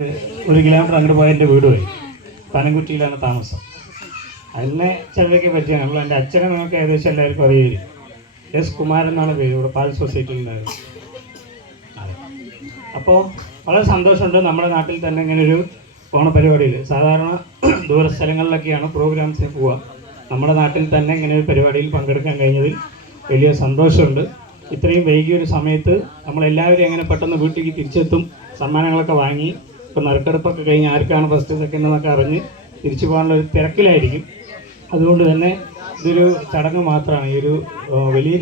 ഒരു കിലോമീറ്റർ അങ്ങോട്ട് പോയ എന്റെ വീട് പോയി. പനംകുറ്റിയിലാണ് താമസം. എന്നെ പറ്റിയാണ് നമ്മൾ എന്റെ അച്ഛനെ നമുക്ക് ഏകദേശം എല്ലാവർക്കും അറിയാം എസ് കുമാരൻ എന്നാണ് പേര്. ഇവിടെ പാൽ സൊസൈറ്റിയിൽ ഉണ്ടായിരുന്നു അപ്പോൾ വളരെ സന്തോഷമുണ്ട്. നമ്മുടെ നാട്ടിൽ തന്നെ ഇങ്ങനെ ഒരു പരിപാടിയിൽ. സാധാരണ ദൂര സ്ഥലങ്ങളിലൊക്കെയാണ് പോവുക. നമ്മുടെ നാട്ടിൽ തന്നെ ഇങ്ങനെ ഒരു പരിപാടിയിൽ പങ്കെടുക്കാൻ കഴിഞ്ഞതിൽ വലിയ സന്തോഷമുണ്ട്. ഇത്രയും വൈകിയ ഒരു സമയത്ത് നമ്മളെല്ലാവരും എങ്ങനെ പെട്ടെന്ന് വീട്ടിലേക്ക് തിരിച്ചെത്തും സമ്മാനങ്ങളൊക്കെ വാങ്ങി ഇപ്പോൾ നറുക്കെടുപ്പൊക്കെ കഴിഞ്ഞ് ആർക്കാണ് ഫസ്റ്റ് സെക്കൻഡ് എന്നൊക്കെ അറിഞ്ഞ് തിരിച്ചു പോകാനുള്ള ഒരു തിരക്കിലായിരിക്കും. അതുകൊണ്ട് തന്നെ ഇതൊരു ചടങ്ങ് മാത്രമാണ്. ഈ ഒരു വലിയ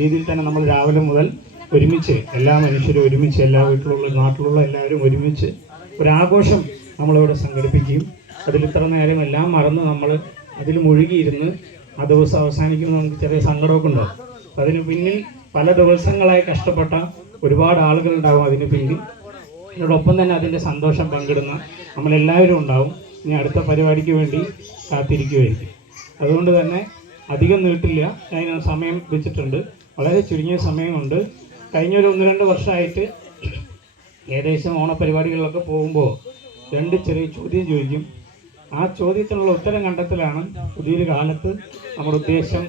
രീതിയിൽ തന്നെ നമ്മൾ രാവിലെ മുതൽ ഒരുമിച്ച് എല്ലാ മനുഷ്യരും ഒരുമിച്ച് എല്ലാ വീട്ടിലുള്ള നാട്ടിലുള്ള എല്ലാവരും ഒരുമിച്ച് ഒരാഘോഷം നമ്മളിവിടെ സംഘടിപ്പിക്കുകയും അതിൽ ഇത്ര നേരം എല്ലാം മറന്ന് നമ്മൾ അതിൽ മുഴുകിയിരുന്ന് ആ ദിവസം അവസാനിക്കുമ്പോൾ നമുക്ക് ചെറിയ സങ്കടമൊക്കെ ഉണ്ടാവും. അതിന് പിന്നിൽ പല ദിവസങ്ങളായി കഷ്ടപ്പെട്ട ഒരുപാട് ആളുകളുണ്ടാകും അതിന് പിന്നിൽ. ഇതിനോടൊപ്പം തന്നെ അതിന്റെ സന്തോഷം പങ്കിടുന്ന നമ്മളെല്ലാവരും ഉണ്ടാവും. ഇനി അടുത്ത പരിപാടിക്ക് വേണ്ടി കാത്തിരിക്കുമായിരിക്കും അതുകൊണ്ട് തന്നെ അധികം നീട്ടില്ല. ഞാൻ സമയം വെച്ചിട്ടുണ്ട്. വളരെ ചുരുങ്ങിയ സമയം കൊണ്ട് കഴിഞ്ഞ ഒരു ഒന്ന് രണ്ട് വർഷമായിട്ട് ഏകദേശം ഓണപരിപാടികളിലൊക്കെ പോകുമ്പോൾ രണ്ട് ചെറിയ ചോദ്യം ചോദിക്കും. ആ ചോദ്യത്തിനുള്ള ഉത്തരം കണ്ടെത്തലാണ് പുതിയൊരു കാലത്ത് നമ്മുടെ ഉദ്ദേശം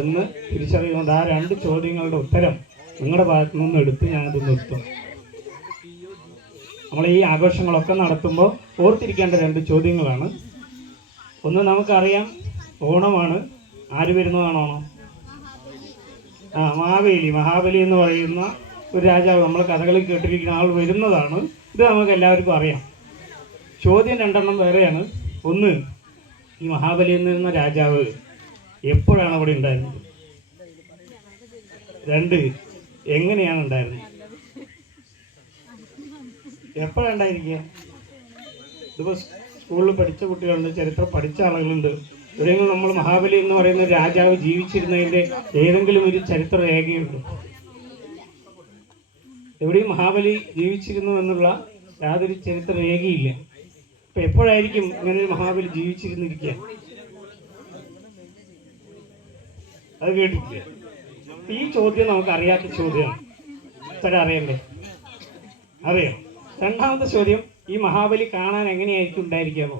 എന്ന് തിരിച്ചറിയുന്നത്. ആ രണ്ട് ചോദ്യങ്ങളുടെ ഉത്തരം നിങ്ങളുടെ ഭാഗത്തു നിന്ന് എടുത്ത് ഞാനത് നിർത്തും. നമ്മൾ ഈ ആഘോഷങ്ങളൊക്കെ നടത്തുമ്പോൾ ഓർത്തിരിക്കേണ്ട രണ്ട് ചോദ്യങ്ങളാണ്. ഒന്ന് നമുക്കറിയാം ഓണമാണ്. ആര് വരുന്നതാണ് ഓണം? ആ മഹാബലി മഹാബലി എന്ന് പറയുന്ന ഒരു രാജാവ് നമ്മൾ കഥകളിൽ കേട്ടിരിക്കുന്ന ആൾ വരുന്നതാണ്. ഇത് നമുക്ക് എല്ലാവർക്കും അറിയാം. ചോദ്യം രണ്ടെണ്ണം വേറെയാണ്. ഒന്ന് ഈ മഹാബലി എന്ന് പറയുന്ന രാജാവ് എപ്പോഴാണ് അവിടെ ഉണ്ടായിരുന്നത്? രണ്ട് എങ്ങനെയാണ് ഉണ്ടായിരുന്നത്? എപ്പോഴാണ് ഉണ്ടായിരിക്കുക ഇതിപ്പോൾ സ്കൂളിൽ പഠിച്ച കുട്ടികളുണ്ട് ചരിത്രം പഠിച്ച ആളുകളുണ്ട്. എവിടെയെങ്കിലും നമ്മൾ മഹാബലി എന്ന് പറയുന്ന രാജാവ് ജീവിച്ചിരുന്നതിന്റെ ഏതെങ്കിലും ഒരു ചരിത്ര രേഖയുണ്ട്? എവിടെയും മഹാബലി ജീവിച്ചിരുന്നു എന്നുള്ള യാതൊരു ചരിത്ര രേഖയില്ല. അപ്പൊ എപ്പോഴായിരിക്കും ഇങ്ങനെ ഒരു മഹാബലി ജീവിച്ചിരുന്നിരിക്കുക? അത് കേട്ടിട്ടില്ല? ഈ ചോദ്യം നമുക്ക് അറിയാത്ത ചോദ്യമാണ്. ഇത്ര അറിയണ്ടേ? അറിയാം? രണ്ടാമത്തെ ചോദ്യം ഈ മഹാബലി കാണാൻ എങ്ങനെയായിരിക്കും ഉണ്ടായിരിക്കാമോ?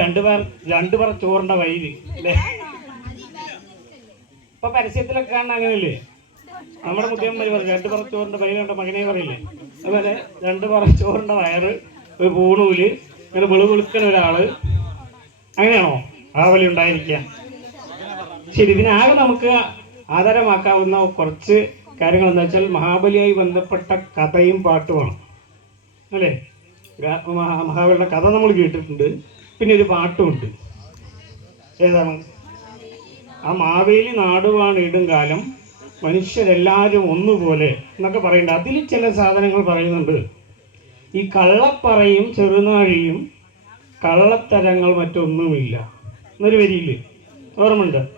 രണ്ടു പേർ രണ്ടു പേർ ചോറിന്റെ വഴിയിൽ അല്ലേ? ഇപ്പൊ പരസ്യത്തിലൊക്കെ കാണാൻ അങ്ങനെയല്ലേ? നമ്മുടെ മുദ്യമ്മര് പറയും രണ്ടു പറ ചോറിന്റെ വയറ് കണ്ട മകനെ പറയില്ലേ? അതുപോലെ രണ്ടു പറ ചോറിന്റെ വയറ് ഒരു പൂണൂൽ ഇങ്ങനെ വെളുവെളുക്കുന്ന ഒരാൾ. അങ്ങനെയാണോ? മഹാബലി ഉണ്ടായിരിക്കുക. ശരി ഇതിനാകെ നമുക്ക് ആധാരമാക്കാവുന്ന കുറച്ച് കാര്യങ്ങൾ എന്താ വെച്ചാൽ മഹാബലിയായി ബന്ധപ്പെട്ട കഥയും പാട്ടുമാണ്. അല്ലേ? മഹാബലിയുടെ കഥ നമ്മൾ കേട്ടിട്ടുണ്ട്. പിന്നെ ഒരു പാട്ടുമുണ്ട്. ഏതാണ്? ആ മാവേലി നാടുവാണ് ഇടും കാലം. മനുഷ്യരെല്ലാവരും ഒന്നുപോലെ എന്നൊക്കെ പറയുന്നുണ്ട്. അതിൽ ചില സാധനങ്ങൾ പറയുന്നുണ്ട്. ഈ കള്ളപ്പറയും ചെറുനാഴിയും കള്ളത്തരങ്ങൾ മറ്റൊന്നുമില്ല. എന്നൊരു വരിയില്ലേ? ഓർമ്മയുണ്ട്?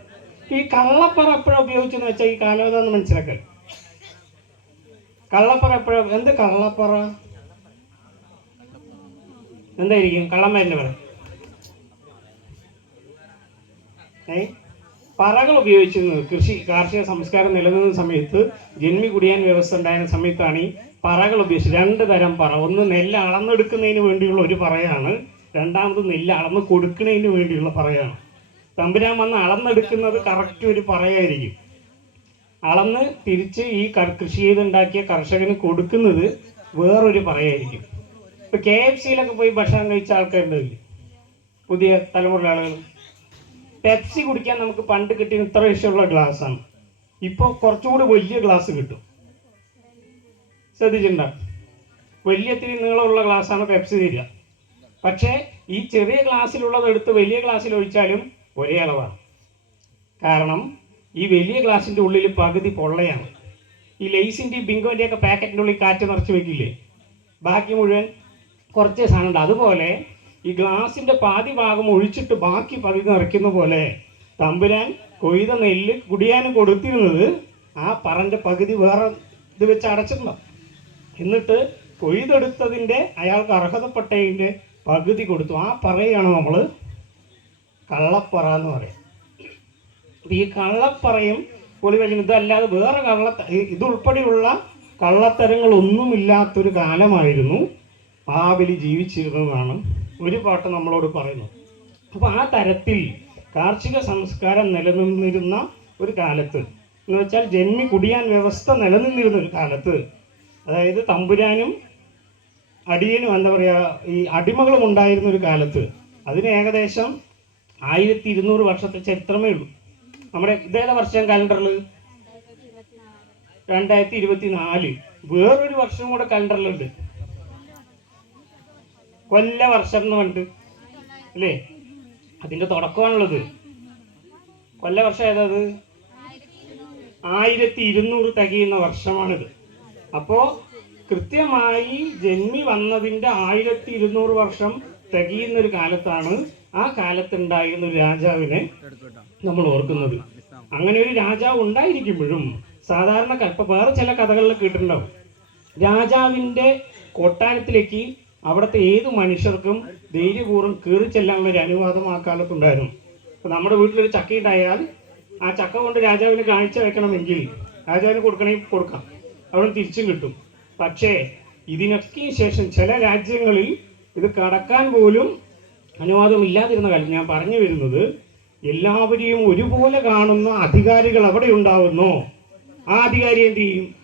ഈ കള്ളപ്പറ എപ്പോഴാണ് ഉപയോഗിച്ചെന്ന് വെച്ചാൽ ഈ കാലോതാന്ന് മനസ്സിലാക്കൽ കള്ളപ്പറ എപ്പോഴും? എന്ത് കള്ളപ്പറ? എന്തായിരിക്കും? കള്ളമ്മേന്റെ പറ. ഏ? പറകൾ ഉപയോഗിച്ചിരുന്നത് കൃഷി കാർഷിക സംസ്കാരം നിലനിന്ന സമയത്ത് ജന്മി കുടിയാൻ വ്യവസ്ഥ ഉണ്ടായിരുന്ന സമയത്താണ് ഈ പറകൾ ഉപയോഗിച്ചത്. രണ്ട് തരം പറ. ഒന്ന് നെല്ല് അളന്നെടുക്കുന്നതിന് വേണ്ടിയുള്ള ഒരു പറയാണ്. രണ്ടാമത് നെല്ല് അളന്ന് കൊടുക്കുന്നതിന് വേണ്ടിയുള്ള പറയാണ്. തമ്പുരാൻ വന്ന് അളന്നെടുക്കുന്നത് കറക്റ്റ് ഒരു പറയായിരിക്കും. അളന്ന് തിരിച്ച് ഈ കൃഷി ചെയ്തുണ്ടാക്കിയ കർഷകന് കൊടുക്കുന്നത് വേറൊരു പറയായിരിക്കും. ഇപ്പൊ കെ എഫ് സിയിലൊക്കെ പോയി ഭക്ഷണം കഴിച്ച ആൾക്കാരുണ്ടാവില്ലേ പുതിയ തലമുറ ആളുകൾ. പെപ്സി കുടിക്കാൻ നമുക്ക് പണ്ട് കിട്ടിയ ഇത്ര ഇഷ്ടമുള്ള ഗ്ലാസ്സാണ് ഇപ്പോൾ കുറച്ചുകൂടി വലിയ ഗ്ലാസ് കിട്ടും. ശ്രദ്ധിച്ചിട്ടുണ്ടോ? വലിയ ഇത്തിരി നീളമുള്ള ഗ്ലാസ്സാണ് പെപ്സി തരിക. പക്ഷേ ഈ ചെറിയ ഗ്ലാസ്സിലുള്ളത് എടുത്ത് വലിയ ഗ്ലാസ്സിൽ ഒഴിച്ചാലും ഒരേ അളവാണ്. കാരണം ഈ വലിയ ഗ്ലാസിന്റെ ഉള്ളിൽ പകുതി പൊള്ളയാണ്. ഈ ലെയ്സിന്റെ ബിങ്കോന്റെ ഒക്കെ പാക്കറ്റിന്റെ ഉള്ളിൽ കാറ്റ് നിറച്ച് വെക്കില്ലേ? ബാക്കി മുഴുവൻ കുറച്ച് സാധനം ഉണ്ട് അതുപോലെ ഈ ഗ്ലാസിന്റെ പാതി ഭാഗം ഒഴിച്ചിട്ട് ബാക്കി പകുതി നിറയ്ക്കുന്ന പോലെ തമ്പുരാൻ കൊയ്ത നെല്ല് കുടിയാനും കൊടുത്തിരുന്നത് ആ പറന്റെ പകുതി വേറെ ഇത് വെച്ച് അടച്ചിട്ടുണ്ടാവും എന്നിട്ട് കൊയ്തെടുത്തതിന്റെ അയാൾക്ക് അർഹതപ്പെട്ടതിന്റെ പകുതി കൊടുത്തു. ആ പറയാണ് നമ്മൾ കള്ളപ്പറ എന്ന് പറയും. ഈ കള്ളപ്പറയും പൊളിവെളിയും ഇതല്ലാതെ വേറെ കള്ള ഇതുൾപ്പെടെയുള്ള കള്ളത്തരങ്ങളൊന്നുമില്ലാത്തൊരു കാലമായിരുന്നു മഹാബലി ജീവിച്ചിരുന്നതാണ് ഒരു പാട്ട് നമ്മളോട് പറയുന്നു അപ്പോൾ ആ തരത്തിൽ കാർഷിക സംസ്കാരം നിലനിന്നിരുന്ന ഒരു കാലത്ത് എന്ന് വെച്ചാൽ ജന്മി കുടിയാൻ വ്യവസ്ഥ നിലനിന്നിരുന്ന ഒരു കാലത്ത് അതായത് തമ്പുരാനും അടിയനും എന്താ പറയുക ഈ അടിമകളും ഉണ്ടായിരുന്ന ഒരു കാലത്ത് അതിന് ഏകദേശം ആയിരത്തി ഇരുന്നൂറ് വർഷത്തെ ചരിത്രമേ ഉള്ളൂ. നമ്മുടെ ഇതേതാ വർഷം കലണ്ടറിൽ രണ്ടായിരത്തി ഇരുപത്തി നാല് വേറൊരു വർഷം കൂടെ കലണ്ടറിലുണ്ട്. കൊല്ല വർഷം എന്ന് പറഞ്ഞിട്ട്. അല്ലേ? അതിന്റെ തുടക്കമാണുള്ളത്. കൊല്ല വർഷം ഏതത്? ആയിരത്തി ഇരുന്നൂറ് തികയുന്ന വർഷമാണിത്. അപ്പോ കൃത്യമായി ജന്മി വന്നതിന്റെ ആയിരത്തി ഇരുന്നൂറ് വർഷം തികയുന്ന ഒരു കാലത്താണ് ആ കാലത്തുണ്ടായിരുന്ന ഒരു രാജാവിനെ നമ്മൾ ഓർക്കുന്നത്. അങ്ങനെ ഒരു രാജാവ് ഉണ്ടായിരിക്കുമ്പോഴും സാധാരണ ക- ഇപ്പൊ വേറെ ചില കഥകളിൽ കേട്ടിട്ടുണ്ടാവും രാജാവിന്റെ കൊട്ടാരത്തിലേക്ക് അവിടുത്തെ ഏത് മനുഷ്യർക്കും ധൈര്യപൂർവം കയറി ചെല്ലാനുള്ള ഒരു അനുവാദം ആ കാലത്തുണ്ടായിരുന്നു. അപ്പം നമ്മുടെ വീട്ടിലൊരു ചക്ക ഉണ്ടായാൽ ആ ചക്ക കൊണ്ട് രാജാവിന് കാഴ്ച വെക്കണമെങ്കിൽ രാജാവിന് കൊടുക്കണമെങ്കിൽ കൊടുക്കാം. അവിടെ തിരിച്ചും കിട്ടും. പക്ഷേ ഇതിനൊക്കെ ശേഷം ചില രാജ്യങ്ങളിൽ ഇത് കടക്കാൻ പോലും അനുവാദം ഇല്ലാതിരുന്ന കാലം ഞാൻ പറഞ്ഞു വരുന്നത് എല്ലാവരെയും ഒരുപോലെ കാണുന്ന അധികാരികൾ അവിടെ ഉണ്ടാവുന്നു. ആ അധികാരി എന്ത് ചെയ്യും?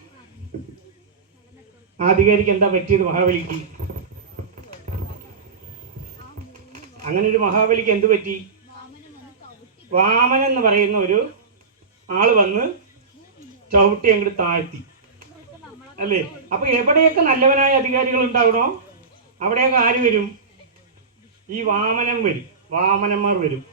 ആ അധികാരിക്ക് എന്താ പറ്റിയത് മഹാബലിക്ക്? അങ്ങനെ ഒരു മഹാബലിക്ക് എന്ത് പറ്റി? വാമൻ എന്ന് പറയുന്ന ഒരു ആൾ വന്ന് ചവിട്ടി അങ്ങോട്ട് താഴ്ത്തി. അല്ലേ? അപ്പൊ എവിടെയൊക്കെ നല്ലവനായ അധികാരികൾ ഉണ്ടാവണോ? അവിടെയൊക്കെ ആര് വരും? ഈ വാമനം വരും. വാമനന്മാർ വരും.